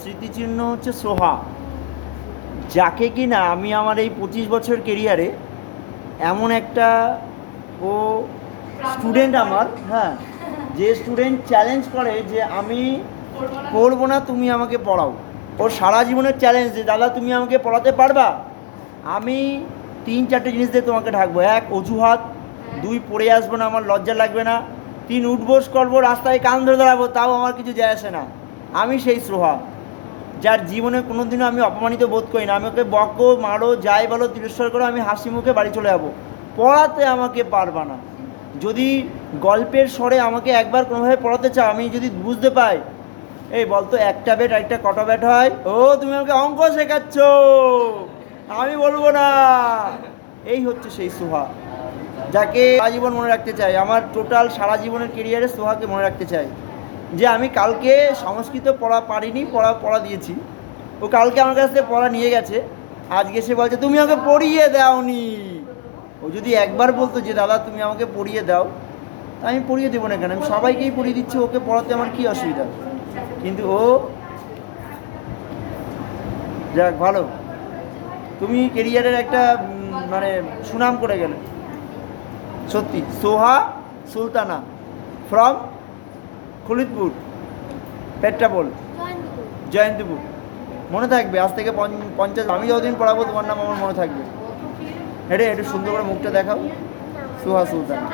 স্মৃতিচিহ্ন হচ্ছে সোহা, যাকে কিনা আমি আমার এই 25 বছর কেরিয়ারে এমন একটা ও স্টুডেন্ট আমার, হ্যাঁ, যে স্টুডেন্ট চ্যালেঞ্জ করে যে আমি পড়বো না, তুমি আমাকে পড়াও। ওর সারা জীবনের চ্যালেঞ্জ যে দাদা তুমি আমাকে পড়াতে পারবা। আমি 3-4টে জিনিস দিয়ে তোমাকে ঢাকবো। 1, অজুহাত। 2, পড়ে আসবো না, আমার লজ্জা লাগবে না। 3, উঠবোস করবো, রাস্তায় কান ধরে দাঁড়াবো, তাও আমার কিছু যায় আসে না। আমি সেই সোহা, যার জীবনে কোনোদিনও আমি অপমানিত বোধ করি না। আমি ওকে বকো, মারো, যাই বলো, তিরস্কার করো, আমি হাসি মুখে বাড়ি চলে যাবো। পড়াতে আমাকে পারবা না। যদি গল্পের স্বরে আমাকে একবার কোনোভাবে পড়াতে চাও, আমি যদি বুঝতে পাই, এই বলতো একটা বেট একটা কটা বেট হয়, ও তুমি আমাকে অঙ্ক শেখাচ্ছ, আমি বলবো না। এই হচ্ছে সেই সোহা, যাকে আজীবন মনে রাখতে চাই। আমার টোটাল সারা জীবনের কেরিয়ারে সোহাকে মনে রাখতে চাই। যে আমি কালকে সংস্কৃত পড়া পারিনি, পড়া দিয়েছি, ও কালকে আমার কাছ থেকে পড়া নিয়ে গেছে, আজকে সে বলছে তুমি আমাকে পড়িয়ে দাওনি। ও যদি একবার বলতো যে দাদা তুমি আমাকে পড়িয়ে দাও, তা আমি পড়িয়ে দেবো না কেন, আমি সবাইকেই পড়িয়ে দিচ্ছি, ওকে পড়াতে আমার কী অসুবিধা। কিন্তু ও, যাক ভালো, তুমি কেরিয়ারের একটা মানে সুনাম করে গেলে সত্যি। সোহা সুলতানা ফ্রম খলিদপুর, পেট্রাপোল, জয়ন্তপুর। মনে থাকবে আজ থেকে 50, আমি যতদিন পড়াবো তোমার নাম আমার মনে থাকবে। হেঁটে একটু সুন্দর করে মুখটা দেখাও, সোহা সুলতানা।